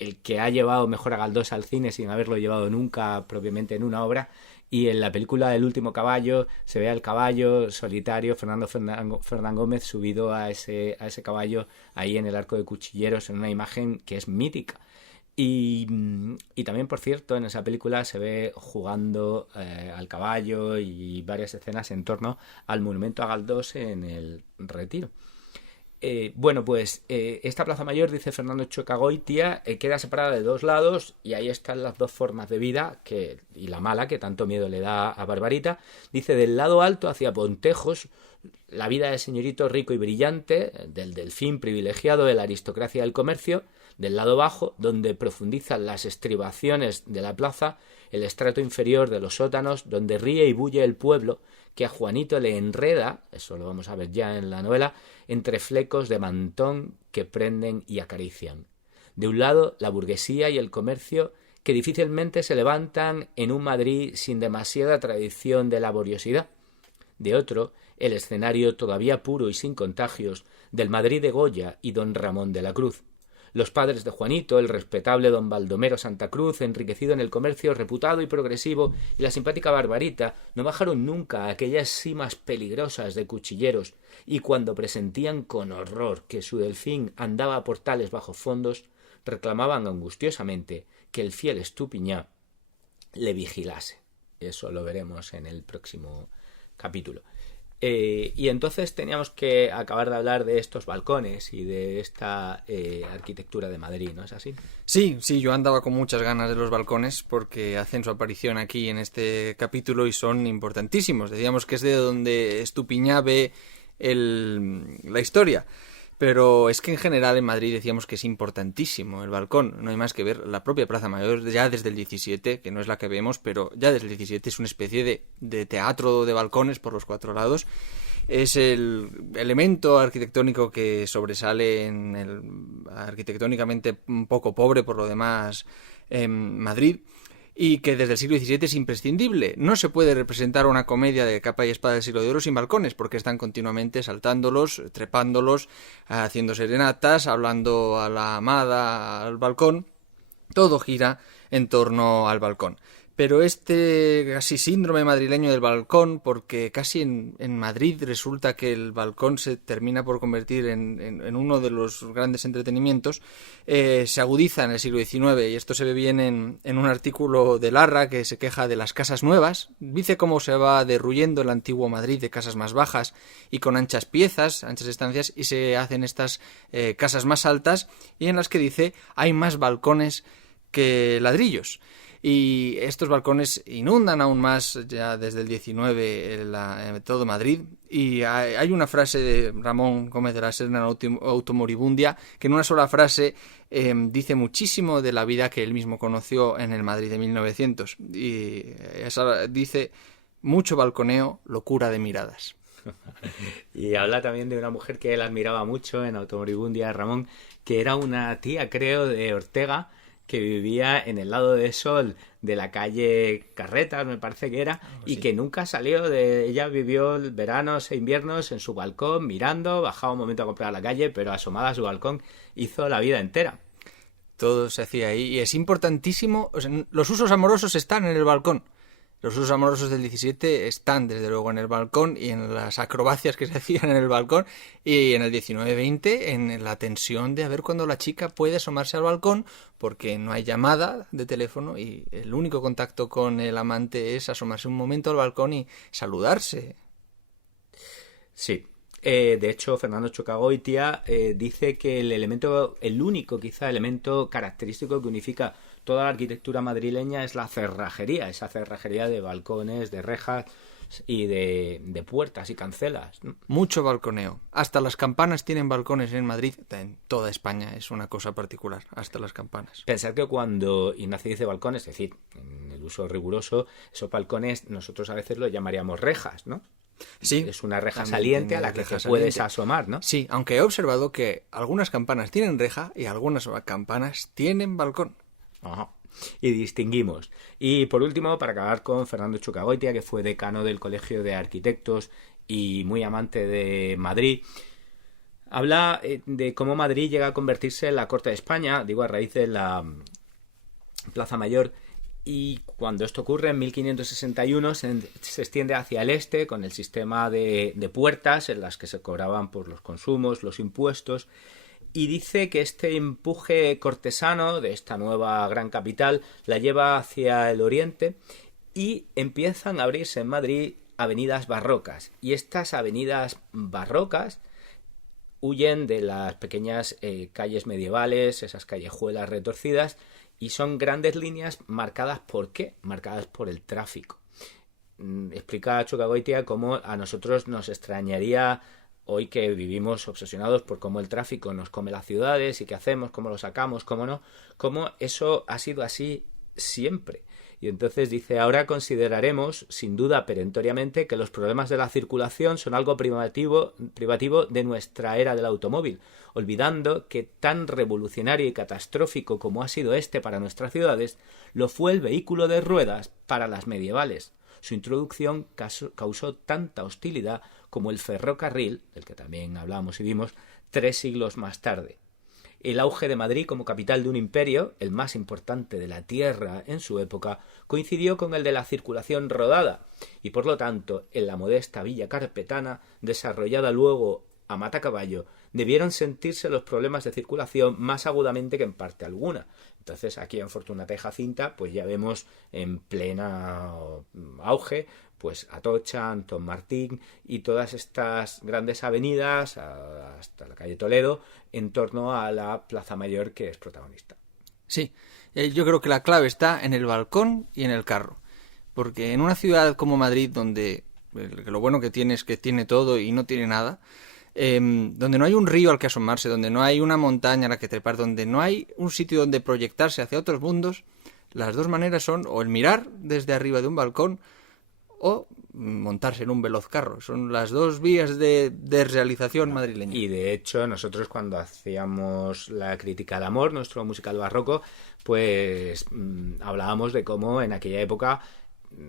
el que ha llevado mejor a Galdós al cine sin haberlo llevado nunca propiamente en una obra. Y en la película El último caballo se ve al caballo solitario, Fernán Gómez, subido a ese caballo ahí en el Arco de Cuchilleros, en una imagen que es mítica. Y también, por cierto, en esa película se ve jugando al caballo y varias escenas en torno al monumento a Galdós en el Retiro. Bueno, pues esta Plaza Mayor, dice Fernando Chueca-Goitia, queda separada de dos lados y ahí están las dos formas de vida y la mala que tanto miedo le da a Barbarita. Dice, del lado alto hacia Pontejos, la vida del señorito rico y brillante, del delfín privilegiado de la aristocracia del comercio. Del lado bajo, donde profundizan las estribaciones de la plaza, el estrato inferior de los sótanos, donde ríe y bulle el pueblo, que a Juanito le enreda, eso lo vamos a ver ya en la novela, entre flecos de mantón que prenden y acarician. De un lado, la burguesía y el comercio, que difícilmente se levantan en un Madrid sin demasiada tradición de laboriosidad. De otro, el escenario todavía puro y sin contagios del Madrid de Goya y don Ramón de la Cruz. Los padres de Juanito, el respetable don Baldomero Santa Cruz, enriquecido en el comercio, reputado y progresivo, y la simpática Barbarita, no bajaron nunca a aquellas cimas peligrosas de cuchilleros, y cuando presentían con horror que su delfín andaba por tales bajos fondos, reclamaban angustiosamente que el fiel Estupiñá le vigilase. Eso lo veremos en el próximo capítulo. Y entonces teníamos que acabar de hablar de estos balcones y de esta arquitectura de Madrid, ¿no es así? Sí, yo andaba con muchas ganas de los balcones porque hacen su aparición aquí en este capítulo y son importantísimos. Decíamos que es de donde Estupiñá ve la historia. Pero es que en general en Madrid decíamos que es importantísimo el balcón. No hay más que ver la propia Plaza Mayor ya desde el 17, que no es la que vemos, pero ya desde el 17 es una especie de teatro de balcones por los cuatro lados. Es el elemento arquitectónico que sobresale arquitectónicamente un poco pobre por lo demás en Madrid. Y que desde el siglo XVII es imprescindible. No se puede representar una comedia de capa y espada del siglo de oro sin balcones, porque están continuamente saltándolos, trepándolos, haciendo serenatas, hablando a la amada al balcón. Todo gira en torno al balcón. Pero este casi síndrome madrileño del balcón, porque casi en Madrid resulta que el balcón se termina por convertir en uno de los grandes entretenimientos, se agudiza en el siglo XIX, y esto se ve bien en un artículo de Larra que se queja de las casas nuevas. Dice cómo se va derruyendo el antiguo Madrid de casas más bajas y con anchas piezas, anchas estancias, y se hacen estas casas más altas, y en las que dice hay más balcones que ladrillos. Y estos balcones inundan aún más ya desde el 19 todo Madrid. Y hay una frase de Ramón Gómez de la Serna en Automoribundia que en una sola frase dice muchísimo de la vida que él mismo conoció en el Madrid de 1900. Y esa dice: mucho balconeo, locura de miradas. Y habla también de una mujer que él admiraba mucho en Automoribundia, Ramón, que era una tía, creo, de Ortega, que vivía en el lado de Sol de la calle Carretas, me parece que era, y que nunca salió de... Ella vivió veranos e inviernos en su balcón, mirando, bajaba un momento a comprar a la calle, pero asomada a su balcón hizo la vida entera. Todo se hacía ahí y es importantísimo. O sea, los usos amorosos están en el balcón. Los usos amorosos del 17 están, desde luego, en el balcón y en las acrobacias que se hacían en el balcón. Y en el 19-20, en la tensión de a ver cuándo la chica puede asomarse al balcón, porque no hay llamada de teléfono y el único contacto con el amante es asomarse un momento al balcón y saludarse. Sí. De hecho, Fernando Txokagoitia dice que el único quizá elemento característico que unifica toda la arquitectura madrileña es la cerrajería, esa cerrajería de balcones, de rejas y de puertas y cancelas, ¿no? Mucho balconeo. Hasta las campanas tienen balcones en Madrid. En toda España es una cosa particular, hasta las campanas. Pensar que cuando Ignacio dice balcones, es decir, en el uso riguroso, esos balcones nosotros a veces los llamaríamos rejas, ¿no? Sí, es una reja saliente a la que te puedes asomar, ¿no? Sí, aunque he observado que algunas campanas tienen reja y algunas campanas tienen balcón. Ajá. Y distinguimos. Y por último, para acabar con Fernando Txokagoitia, que fue decano del Colegio de Arquitectos y muy amante de Madrid, habla de cómo Madrid llega a convertirse en la corte de España, digo, a raíz de la Plaza Mayor. Y cuando esto ocurre, en 1561, se extiende hacia el este con el sistema de puertas en las que se cobraban por los consumos, los impuestos. Y dice que este empuje cortesano de esta nueva gran capital la lleva hacia el oriente y empiezan a abrirse en Madrid avenidas barrocas. Y estas avenidas barrocas huyen de las pequeñas calles medievales, esas callejuelas retorcidas, y son grandes líneas marcadas ¿por qué? Marcadas por el tráfico. Explica Txokagoitia cómo a nosotros nos extrañaría hoy que vivimos obsesionados por cómo el tráfico nos come las ciudades y qué hacemos, cómo lo sacamos, cómo no, cómo eso ha sido así siempre. Y entonces dice, ahora consideraremos, sin duda perentoriamente, que los problemas de la circulación son algo privativo de nuestra era del automóvil, olvidando que tan revolucionario y catastrófico como ha sido este para nuestras ciudades, lo fue el vehículo de ruedas para las medievales. Su introducción causó tanta hostilidad como el ferrocarril, del que también hablamos y vimos, 3 siglos más tarde. El auge de Madrid como capital de un imperio, el más importante de la tierra en su época, coincidió con el de la circulación rodada, y por lo tanto, en la modesta villa carpetana, desarrollada luego a matacaballo, debieron sentirse los problemas de circulación más agudamente que en parte alguna. Entonces, aquí en Fortunata y Jacinta, pues ya vemos en plena auge, pues Atocha, Antón Martín y todas estas grandes avenidas hasta la calle Toledo en torno a la Plaza Mayor, que es protagonista. Sí, yo creo que la clave está en el balcón y en el carro, porque en una ciudad como Madrid, donde lo bueno que tiene es que tiene todo y no tiene nada, donde no hay un río al que asomarse, donde no hay una montaña a la que trepar, donde no hay un sitio donde proyectarse hacia otros mundos, las dos maneras son o el mirar desde arriba de un balcón o montarse en un veloz carro. Son las dos vías de realización madrileña. Y de hecho, nosotros cuando hacíamos la crítica al amor, nuestro musical barroco, pues hablábamos de cómo en aquella época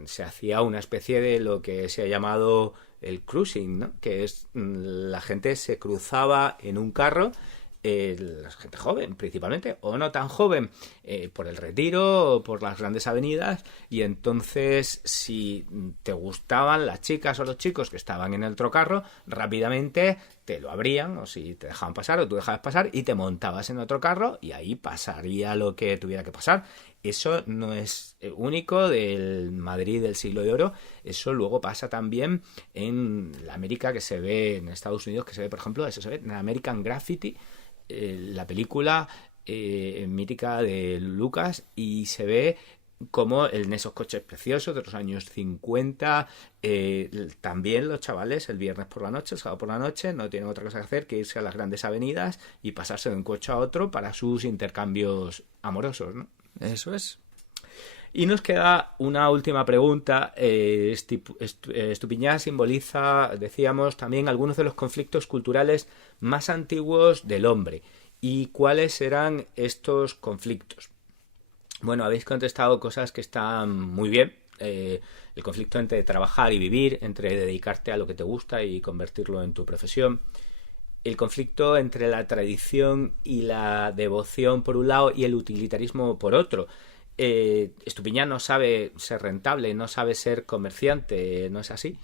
se hacía una especie de lo que se ha llamado el cruising, ¿no? Que es la gente se cruzaba en un carro, la gente joven principalmente, o no tan joven, por el Retiro o por las grandes avenidas, y entonces si te gustaban las chicas o los chicos que estaban en el otro carro, rápidamente te lo abrían, o si te dejaban pasar o tú dejabas pasar, y te montabas en otro carro y ahí pasaría lo que tuviera que pasar. Eso no es único del Madrid del siglo de oro, eso luego pasa también en la América que se ve en Estados Unidos, que se ve, por ejemplo, eso se ve en American Graffiti, la película mítica de Lucas, y se ve como en esos coches preciosos de los años 50, también los chavales el viernes por la noche, el sábado por la noche, no tienen otra cosa que hacer que irse a las grandes avenidas y pasarse de un coche a otro para sus intercambios amorosos, ¿no? Eso es. Y nos queda una última pregunta. Estupiñán simboliza, decíamos, también algunos de los conflictos culturales más antiguos del hombre. ¿Y cuáles eran estos conflictos? Bueno, habéis contestado cosas que están muy bien. El conflicto entre trabajar y vivir, entre dedicarte a lo que te gusta y convertirlo en tu profesión. El conflicto entre la tradición y la devoción por un lado y el utilitarismo por otro. Estupiñán no sabe ser rentable, no sabe ser comerciante, ¿no es así?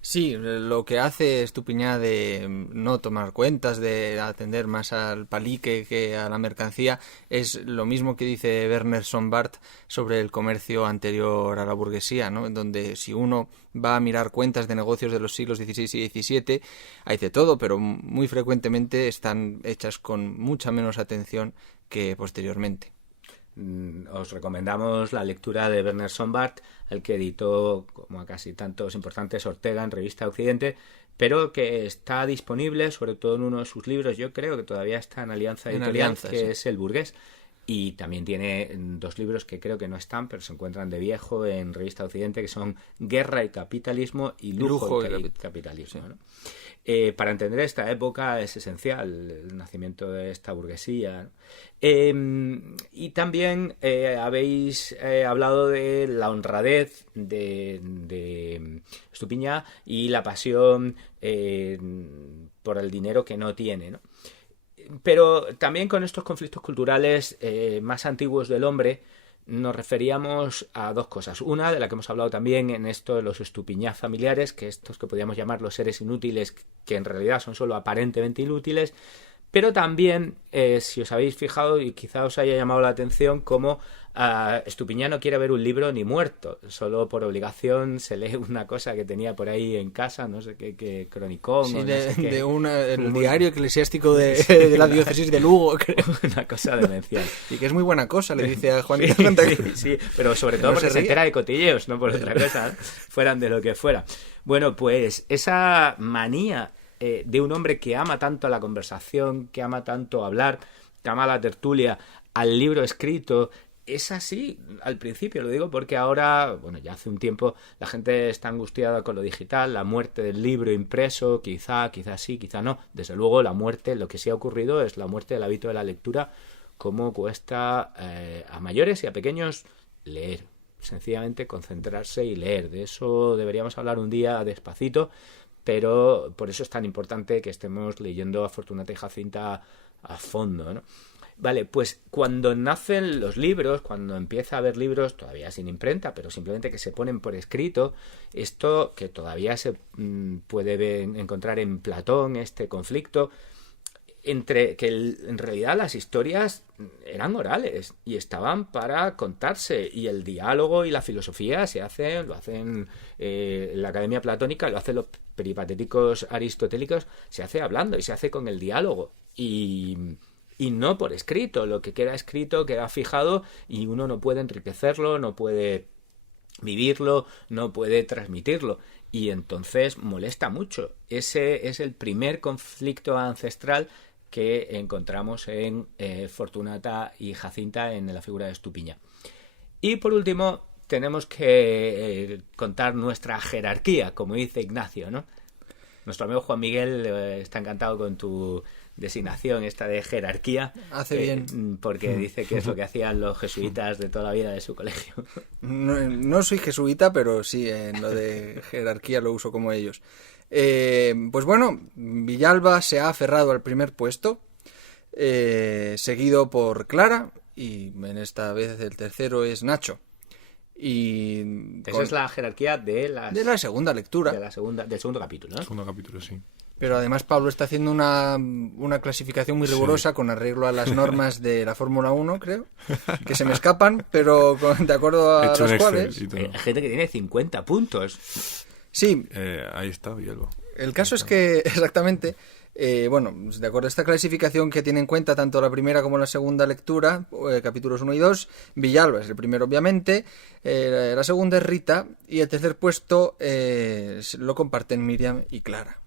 Sí, lo que hace Estupiñán de no tomar cuentas, de atender más al palique que a la mercancía, es lo mismo que dice Werner Sombart sobre el comercio anterior a la burguesía, ¿no? Donde si uno va a mirar cuentas de negocios de los siglos XVI y XVII, hay de todo, pero muy frecuentemente están hechas con mucha menos atención que posteriormente. Os recomendamos la lectura de Werner Sombart, el que editó, como a casi tantos importantes, Ortega en Revista Occidente, pero que está disponible, sobre todo en uno de sus libros, yo creo que todavía está en Alianza Editorial, que sí, es El Burgués. Y también tiene 2 libros que creo que no están, pero se encuentran de viejo en Revista Occidente, que son Guerra y Capitalismo y Lujo y Capitalismo. Sí. ¿No? Para entender esta época es esencial el nacimiento de esta burguesía, ¿no? Y también habéis hablado de la honradez de Estupiñán y la pasión por el dinero que no tiene, ¿no? Pero también con estos conflictos culturales más antiguos del hombre nos referíamos a 2 cosas. Una, de la que hemos hablado también en esto de los Estupiñán familiares, que estos que podríamos llamar los seres inútiles, que en realidad son solo aparentemente inútiles, pero también, si os habéis fijado y quizá os haya llamado la atención, como Estupiñán no quiere ver un libro ni muerto, solo por obligación se lee una cosa que tenía por ahí en casa, no sé qué cronicón. Sí, o no sé qué. El diario eclesiástico de la diócesis de Lugo, creo. Una cosa demencial. Y que es muy buena cosa, le dice a Juan. Sí, pero sobre todo porque se entera de cotilleos, no por otra cosa, ¿no? Fueran de lo que fuera. Bueno, pues esa manía de un hombre que ama tanto la conversación, que ama tanto hablar, que ama la tertulia, al libro escrito, es así al principio, lo digo porque ahora, bueno, ya hace un tiempo la gente está angustiada con lo digital, la muerte del libro impreso, quizá sí, quizá no. Desde luego la muerte, lo que sí ha ocurrido es la muerte del hábito de la lectura, cómo cuesta a mayores y a pequeños leer, sencillamente concentrarse y leer. De eso deberíamos hablar un día despacito, pero por eso es tan importante que estemos leyendo a Fortunata y Jacinta a fondo, ¿no? Vale, pues cuando nacen los libros, cuando empieza a haber libros, todavía sin imprenta, pero simplemente que se ponen por escrito, esto que todavía se puede encontrar en Platón, este conflicto, entre que en realidad las historias eran orales y estaban para contarse, y el diálogo y la filosofía lo hacen la Academia Platónica, lo hacen los peripatéticos aristotélicos, se hace hablando y se hace con el diálogo y no por escrito. Lo que queda escrito queda fijado y uno no puede enriquecerlo, no puede vivirlo, no puede transmitirlo, y entonces molesta mucho. Ese es el primer conflicto ancestral que encontramos en Fortunata y Jacinta, en la figura de Estupiñán. Y por último tenemos que contar nuestra jerarquía, como dice Ignacio, ¿no? Nuestro amigo Juan Miguel está encantado con tu designación esta de jerarquía. Hace bien. Porque dice que es lo que hacían los jesuitas de toda la vida de su colegio. No soy jesuita, pero sí, en lo de jerarquía lo uso como ellos. Pues bueno, Villalba se ha aferrado al primer puesto, seguido por Clara, y en esta vez el tercero es Nacho. Y esa es la jerarquía de la segunda lectura. Del segundo capítulo, ¿no? Segundo capítulo, sí. Pero además Pablo está haciendo una clasificación muy rigurosa, sí, con arreglo a las normas de la Fórmula 1, creo, que se me escapan, pero de acuerdo a las cuales... Hay gente que tiene 50 puntos. Sí. Ahí está Villalba. El caso es que, exactamente, bueno, de acuerdo a esta clasificación que tiene en cuenta tanto la primera como la segunda lectura, capítulos 1 y 2, Villalba es el primero, obviamente, la segunda es Rita, y el tercer puesto lo comparten Miriam y Clara.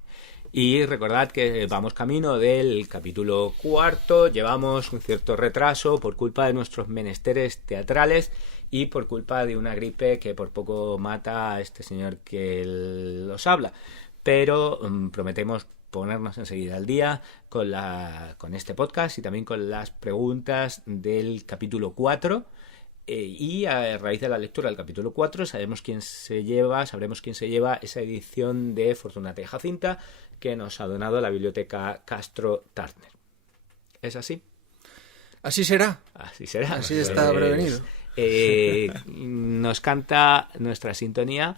Y recordad que vamos camino del capítulo 4, llevamos un cierto retraso por culpa de nuestros menesteres teatrales y por culpa de una gripe que por poco mata a este señor que los habla. Pero prometemos ponernos enseguida al día con este podcast y también con las preguntas del capítulo 4. Y a raíz de la lectura del capítulo 4 sabremos quién se lleva esa edición de Fortunata y Jacinta que nos ha donado la biblioteca Castro Turner. ¿Es así? Así será. Así será. Así está prevenido. Nos canta nuestra sintonía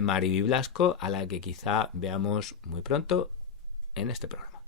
Mariby Blasco, a la que quizá veamos muy pronto en este programa.